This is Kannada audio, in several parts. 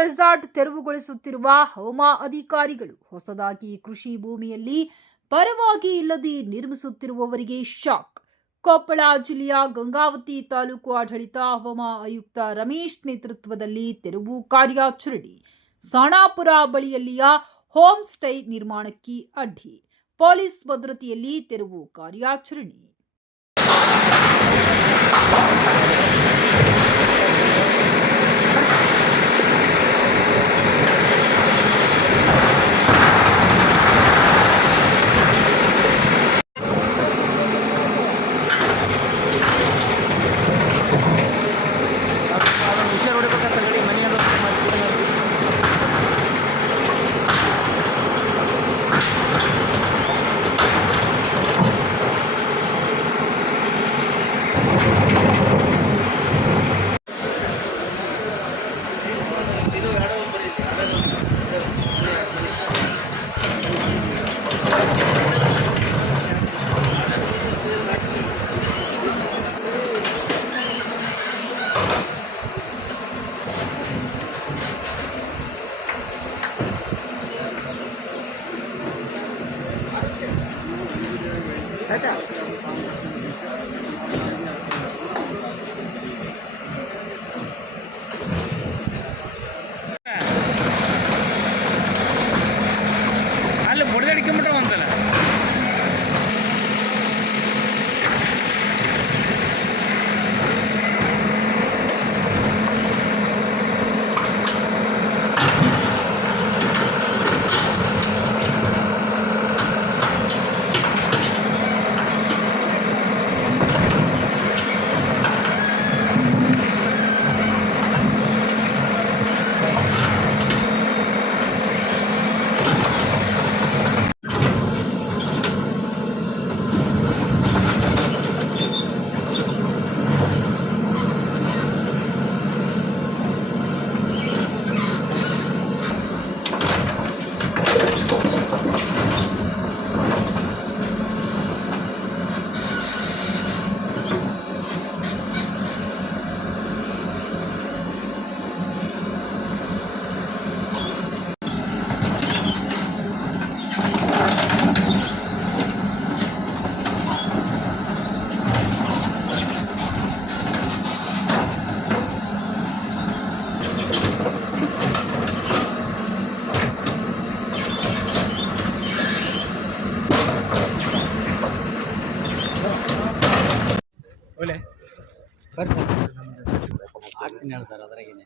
ರೆಸಾರ್ಟ್ ತೆರವುಗೊಳಿಸುತ್ತಿರುವ ಹವಮಾ ಅಧಿಕಾರಿಗಳು ಹೊಸದಾಗಿ ಕೃಷಿ ಭೂಮಿಯಲ್ಲಿ ಪರವಾಗಿ ಇಲ್ಲದೆ ನಿರ್ಮಿಸುತ್ತಿರುವವರಿಗೆ ಶಾಕ್. ಕೊಪ್ಪಳ ಜಿಲ್ಲೆಯ ಗಂಗಾವತಿ ತಾಲೂಕು ಆಡಳಿತ ಹವಾಮ ಆಯುಕ್ತ ರಮೇಶ್ ನೇತೃತ್ವದಲ್ಲಿ ತೆರವು ಕಾರ್ಯಾಚರಣೆ ಸಾಣಾಪುರ ಬಳಿಯಲ್ಲಿಯ ಹೋಮ್ ಸ್ಟೇ ನಿರ್ಮಾಣಕ್ಕೆ ಅಡ್ಡಿ. ಪೊಲೀಸ್ ಭದ್ರತೆಯಲ್ಲಿ ತೆರವು ಕಾರ್ಯಾಚರಣೆ ಅಲ್ಲಿ ಬರ್ರಿ ಆಗ್ತೀನಿ ಹೇಳಿ ಸರ್ ಅದ್ರಾಗೇನೆ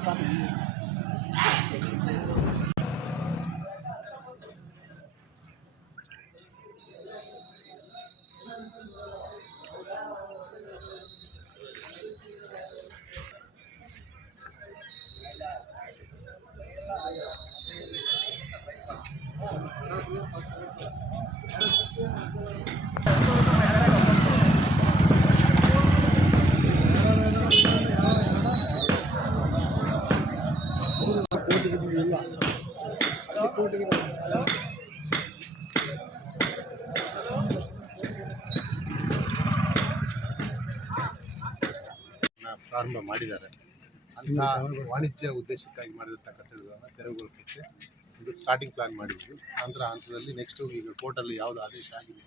Ano? Ano? ಪ್ರಾರಂಭ ಮಾಡಿದ್ದಾರೆ. ಅಂತ ವಾಣಿಜ್ಯ ಉದ್ದೇಶಕ್ಕಾಗಿ ಮಾಡಿರತಕ್ಕಂಥ ತೆರವುಗೊಳಿಸಿದ್ದೆ ಒಂದು ಸ್ಟಾರ್ಟಿಂಗ್ ಪ್ಲಾನ್ ಮಾಡಿದ್ವಿ ನಂತರ ಹಂತದಲ್ಲಿ ನೆಕ್ಸ್ಟು ಈಗ ಕೋರ್ಟಲ್ಲಿ ಯಾವುದು ಆದೇಶ ಆಗಿದೆ?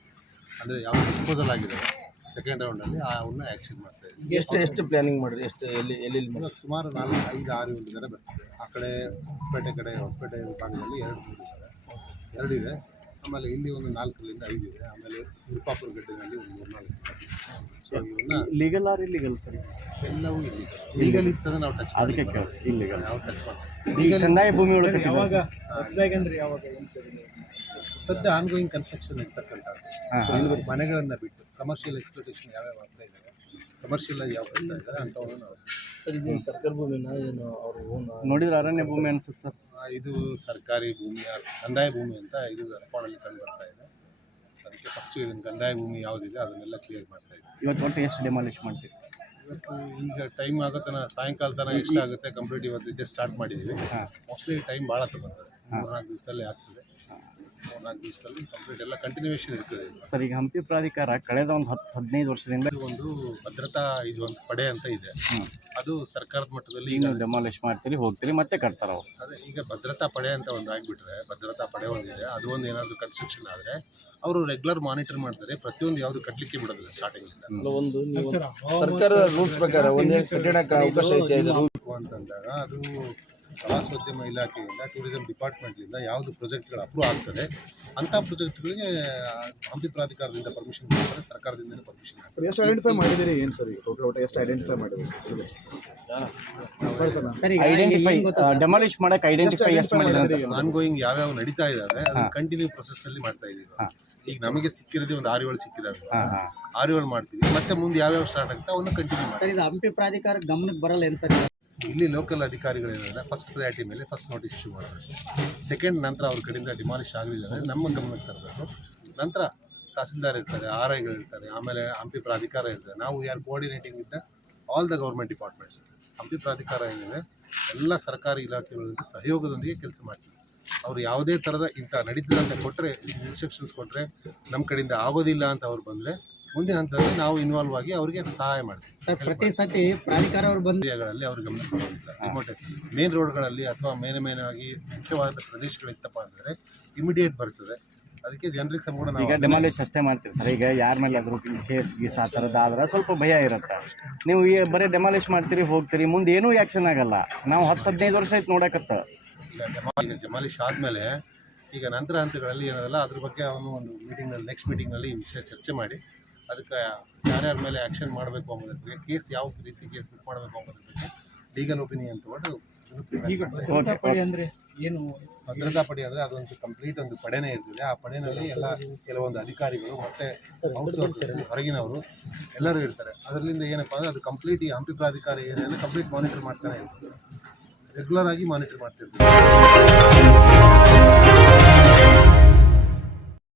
ಅಂದರೆ ಯಾವ ಡಿಸ್ಪೋಸಲ್ ಆಗಿದೆ. ಸೆಕೆಂಡ್ ರೌಂಡಲ್ಲಿ ಅವನ್ನ ಆ್ಯಕ್ಷನ್ ಮಾಡ್ತಾ ಇದ್ದೀವಿ ಎಷ್ಟು ಎಷ್ಟು ಪ್ಲಾನಿಂಗ್ ಮಾಡಿರಿ ಎಷ್ಟು ಎಲ್ಲಿ ಎಲ್ಲಿ ಸುಮಾರು ನಾಲ್ಕು ಐದು ಆರು ಒಂದು ಜನ ಬರ್ತದೆ ಆ ಕಡೆ ಹೊಸಪೇಟೆ ಕಡೆ ಹೊಸಪೇಟೆ ವಿಭಾಗದಲ್ಲಿ ಎರಡು ಮೂರು ಇದ್ದಾರೆ ಎರಡಿದೆ ಆಮೇಲೆ ಇಲ್ಲಿ ಒಂದು ನಾಲ್ಕರಿಂದ ಐದು ಇದೆ. ಆಮೇಲೆ ಮುರುಪಾಪುರ ಗಡ್ಡೆನಲ್ಲಿ ಒಂದು ಮೂರ್ನಾಲ್ಕು ಸೊ ಇವನ್ನ ಲೀಗಲ್ ಆರ್ ಇಲ್ಲಿಗಲ್ ಸರ್ ಎಲ್ಲವೂ ಇಲ್ಲಿ ಲೀಗಲ್ ಇತ್ತಂದ್ರೆ ನಾವು ಟಚ್ ಅದಕ್ಕೆ ಕೇಳಿ ಇಲ್ಲಿಗಲ್ ನಾವು ಟಚ್ ಮಾಡ್ತೀವಿ. ಲೀಗಲ್ ಭೂಮಿ ಒಳಗೆ ಯಾವಾಗ? ಹೊಸದಾಗಂದ್ರೆ ಯಾವಾಗ? ಸದ್ಯ ಆನ್ಗೋಯಿಂಗ್ ಕನ್ಸ್ಟ್ರಕ್ಷನ್ ಇರ್ತಕ್ಕಂಥದ್ದು. ಮನೆಗಳನ್ನು ಬಿಟ್ಟು ಕಮರ್ಷಿಯಲ್ ಎಕ್ಸ್ಪ್ಲೋಟೇಷನ್ ಯಾವ್ಯಾವ ಆಗ್ತಾ ಇದ್ದಾರೆ ಕಮರ್ಷಿಯಲ್ ಆಗಿ ಯಾವ ಬರ್ತಾ ಇದ್ದಾರೆ ಅಂಥವನ್ನು ನಾವು ಸರ್ ಇದು ಸರ್ಕಾರಿ ಭೂಮಿನ ಏನು ಅವರು ನೋಡಿದ್ರೆ ಅರಣ್ಯ ಭೂಮಿ ಅನ್ಸುತ್ತೆ ಸರ್. ಇದು ಸರ್ಕಾರಿ ಭೂಮಿ ಕಂದಾಯ ಭೂಮಿ ಅಂತ ಇದು ಅರ್ಪಾಣಲ್ಲಿ ಕಂಡು ಬರ್ತಾ ಇದೆ. ಅದಕ್ಕೆ ಫಸ್ಟ್ ಇದನ್ನು ಕಂದಾಯ ಭೂಮಿ ಯಾವುದಿದೆ ಅದನ್ನೆಲ್ಲ ಕ್ಲಿಯರ್ ಮಾಡ್ತಾ ಇದೆ. ಇವತ್ತು ಒಟ್ಟು ಎಷ್ಟು ಡೆಮಾಲಿಷ್ ಮಾಡ್ತೀವಿ ಇವತ್ತು ಈಗ ಟೈಮ್ ಆಗೋ ತನಕ ಸಾಯಂಕಾಲ ತನಕ ಎಷ್ಟಾಗುತ್ತೆ ಕಂಪ್ಲೀಟ್ ಇವತ್ತು ಇದ್ದೇ ಸ್ಟಾರ್ಟ್ ಮಾಡಿದ್ದೀವಿ ಮೋಸ್ಟ್ಲಿ ಟೈಮ್ ಭಾಳ ತಗೊಳ್ತದೆ ಮೂರ್ನಾಲ್ಕು ದಿವಸದಲ್ಲಿ ಆಗ್ತದೆ. ಮೂರ್ನಾಲ್ಕು ದಿವಸದಲ್ಲಿ ಕಂಪ್ಲೀಟ್ ಎಲ್ಲ ಇರ್ತದೆ. ಸರ್ ಈಗ ಹಂಪಿ ಪ್ರಾಧಿಕಾರ ಕಳೆದ ಒಂದು ಹತ್ತು ಹದಿನೈದು ವರ್ಷದಿಂದ ಒಂದು ಭದ್ರತಾ ಇದು ಒಂದು ಪಡೆ ಅಂತ ಇದೆ. ಅದು ಸರ್ಕಾರದ ಮಟ್ಟದಲ್ಲಿ ಈಗ ನೀವು ಡೆಮಾಲಿಷ್ ಮಾಡ್ತೀರಿ ಹೋಗ್ತೀರಿ ಮತ್ತೆ ಕಟ್ತಾರ ಅವ್ರು. ಅದೇ ಈಗ ಭದ್ರತಾ ಪಡೆ ಅಂತ ಒಂದು ಆಗಿಬಿಟ್ರೆ ಭದ್ರತಾ ಪಡೆ ಒಂದಿದೆ ಅದು ಒಂದು ಏನಾದರೂ ಕನ್ಸ್ಟ್ರಕ್ಷನ್ ಆದರೆ ಅವರು ರೆಗ್ಯುಲರ್ ಮಾನಿಟರ್ ಮಾಡ್ತಾರೆ ಪ್ರತಿಯೊಂದು ಯಾವುದು ಕಟ್ಟಲಿಕ್ಕೆ ಬಿಡೋದಿಲ್ಲ ಸ್ಟಾರ್ಟಿಂಗ್ ಒಂದು ಸರ್ಕಾರದ ರೂಲ್ಸ್ ಪ್ರಕಾರ ಒಂದೇ ಕಟ್ಟಡಕ್ಕೆ ಅವಕಾಶ ಐತೆ ಇದು ಅಂತಂದಾಗ ಅದು ಪ್ರವಾಸೋದ್ಯಮ ಇಲಾಖೆಯಿಂದ ಟೂರಿಸಂ ಡಿಪಾರ್ಟ್ಮೆಂಟ್ನಿಂದ ಯಾವುದು ಪ್ರಾಜೆಕ್ಟ್ಗಳು ಅಪ್ರೂವ್ ಆಗ್ತದೆ ಅಂಥ ಪ್ರಾಜೆಕ್ಟ್ಗಳಿಗೆ ಹಂಪಿ ಪ್ರಾಧಿಕಾರದಿಂದ ಪರ್ಮಿಷನ್ ಕೊಡ್ತಾರೆ ಸರ್ಕಾರದಿಂದ ಪರ್ಮಿಷನ್ ಸರ್ ಎಷ್ಟು ಐಡೆಂಟಿಫೈ ಮಾಡಿದಿರಿ ಏನು ಸರ್ ಟೋಟಲ್ ಒಟ್ಟು ಎಷ್ಟು ಐಡೆಂಟಿಫೈ ಮಾಡಿದ್ರಿ ಸರ್ ಐಡೆಂಟಿಫೈ ಡೆಮಾಲಿಷ್ ಮಾಡಕ್ಕೆ ಐಡೆಂಟಿಫೈ ಎಷ್ಟು ಮಾಡಿದ್ರೆ ಆನ್ ಆನ್ಗೋಯಿಂಗ್ ಯಾವ್ಯಾವ ನಡೀತಾ ಇದ್ದಾವೆ ಅದು ಕಂಟಿನ್ಯೂ ಪ್ರೊಸೆಸ್ ಅಲ್ಲಿ ಮಾಡ್ತಾ ಇದೀವಿ ಈಗ ನಮಗೆ ಸಿಕ್ಕಿರೋದೇ ಒಂದು ಆರು ಏಳು ಸಿಕ್ಕಿದಾವೆ. ಆರು ಏಳು ಮಾಡ್ತೀವಿ. ಮತ್ತೆ ಮುಂದೆ ಯಾವ್ಯಾವ ಸ್ಟಾರ್ಟ್ ಆಗುತ್ತೆ ಅವನ್ನ ಕಂಟಿನ್ಯೂ ಮಾಡ್ತೀವಿ. ಸರ್ ಇದು ಹಂಪಿ ಪ್ರಾಧಿಕಾರ ಗಮನಕ್ಕೆ ಬರಲ್ಲ ಏನು ಸರ್? ಇಲ್ಲಿ ಲೋಕಲ್ ಅಧಿಕಾರಿಗಳೇನಿದೆ ಫಸ್ಟ್ ಪ್ರಯಾರಿಟಿ ಮೇಲೆ ಫಸ್ಟ್ ನೋಟಿಸ್ ಇಶ್ಯೂ ಮಾಡಬೇಕು ಸೆಕೆಂಡ್ ನಂತರ ಅವ್ರ ಕಡೆಯಿಂದ ಡಿಮಾಲಿಷ್ ಆಗಲಿಲ್ಲ ಅಂದರೆ ನಮ್ಮ ಗಮನಕ್ಕೆ ತರಬೇಕು. ನಂತರ ತಹಸೀಲ್ದಾರ್ ಇರ್ತಾರೆ ಆರ್ ಐಗಳು ಇರ್ತಾರೆ, ಆಮೇಲೆ ಹಂಪಿ ಪ್ರಾಧಿಕಾರ ಇರ್ತಾರೆ. ನಾವು ಯಾರು ಕೋಆರ್ಡಿನೇಟಿಂಗ್ ಇದ್ದ all the government departments Hampi ಪ್ರಾಧಿಕಾರ ಏನಿದೆ, ಎಲ್ಲ ಸರ್ಕಾರಿ ಇಲಾಖೆಗಳಿಂದ ಸಹಯೋಗದೊಂದಿಗೆ ಕೆಲಸ ಮಾಡ್ತೀವಿ. ಅವ್ರು ಯಾವುದೇ ಥರದ ಇಂಥ ನಡೀತದೆ ಅಂತ ಕೊಟ್ಟರೆ ಇನ್ಸ್ಟ್ರಕ್ಷನ್ಸ್ ಕೊಟ್ಟರೆ ನಮ್ಮ ಕಡೆಯಿಂದ ಆಗೋದಿಲ್ಲ ಅಂತ ಅವ್ರು ಬಂದರೆ ಮುಂದಿನ ಹಂತದಲ್ಲಿ ನಾವು ಇನ್ವಾಲ್ವ್ ಆಗಿ ಅವರಿಗೆ ಸಹಾಯ ಮಾಡ್ತೀವಿ. ಸರ್ ಪ್ರತಿ ಸತಿ ಪ್ರಾಧಿಕಾರ ಅವ್ರು ಬಂದು ಏರಿಯಾಗಳಲ್ಲಿ ಅವ್ರಿಗೆ ಗಮನ ಕೊಡೋದಿಲ್ಲ ರಿಮೋಟ್ ಮೇನ್ ರೋಡ್ಗಳಲ್ಲಿ ಅಥವಾ ಮೇನ್ ಮೇನ್ ಆಗಿ ಮುಖ್ಯವಾದ ಪ್ರದೇಶಗಳಿತ್ತಪ್ಪ ಅಂದರೆ ಇಮಿಡಿಯೇಟ್ ಬರ್ತದೆ. ಅದಕ್ಕೆ ಜನರಿಗೆ ಸಂಪೂರ್ಣ ನಾವು ಈಗ ಡೆಮಾಲಿಷ್ ಅಷ್ಟೇ ಮಾಡ್ತೀವಿ ಸರ್. ಈಗ ಯಾರ ಮೇಲೆ ಅದ್ರ ಕೇಸ್ ಗೀಸ್ ಆ ಥರದ್ದು ಆದ್ರೆ ಸ್ವಲ್ಪ ಭಯ ಇರುತ್ತೆ. ನೀವು ಈ ಬರೀ ಡೆಮಾಲಿಷ್ ಮಾಡ್ತೀರಿ ಹೋಗ್ತೀರಿ ಮುಂದೆ ಏನೂ ಆ್ಯಕ್ಷನ್ ಆಗಲ್ಲ. ನಾವು ಹತ್ತು ಹದಿನೈದು ವರ್ಷ ಆಯ್ತು ನೋಡಕತ್ತ. ಈಗ ಈಗ ಆದಮೇಲೆ ಈಗ ನಂತರ ಹಂತಗಳಲ್ಲಿ ಏನಾರಲ್ಲ ಅದ್ರ ಬಗ್ಗೆ ಅವನು ಒಂದು ಮೀಟಿಂಗ್ನಲ್ಲಿ ನೆಕ್ಸ್ಟ್ ಮೀಟಿಂಗ್ನಲ್ಲಿ ಈ ವಿಷಯ ಚರ್ಚೆ ಮಾಡಿ ಅದಕ್ಕೆ ಯಾರ್ಯಾರ ಮೇಲೆ ಆ್ಯಕ್ಷನ್ ಮಾಡಬೇಕು ಅನ್ನೋದ್ರ ಬಗ್ಗೆ ಕೇಸ್ ಯಾವ ರೀತಿ ಕೇಸ್ ಬುಕ್ ಮಾಡಬೇಕು ಅನ್ನೋದ್ರ ಬಗ್ಗೆ ಲೀಗಲ್ ಒಪಿನಿಯನ್ ತಗೊಂಡು ಅಂದ್ರೆ ಏನು? ಭದ್ರತಾ ಪಡೆ ಅಂದರೆ ಅದೊಂದು ಕಂಪ್ಲೀಟ್ ಒಂದು ಪಡೆನೇ ಇರ್ತದೆ. ಆ ಪಡೆನಲ್ಲಿ ಎಲ್ಲ ಕೆಲವೊಂದು ಅಧಿಕಾರಿಗಳು ಮತ್ತೆ ಔಟ್ಸೋರ್ಸಸ್ ಹೊರಗಿನವರು ಎಲ್ಲರೂ ಇರ್ತಾರೆ. ಅದರಿಂದ ಏನಪ್ಪ ಅಂದರೆ ಅದು ಕಂಪ್ಲೀಟ್ ಈ ಹಂಪಿ ಪ್ರಾಧಿಕಾರ ಏರಿಯಾನ ಕಂಪ್ಲೀಟ್ ಮಾನಿಟರ್ ಮಾಡ್ತಾನೆ ಇರ್ತದೆ. ರೆಗ್ಯುಲರ್ ಆಗಿ ಮಾನಿಟರ್ ಮಾಡ್ತಿರ್ತೀವಿ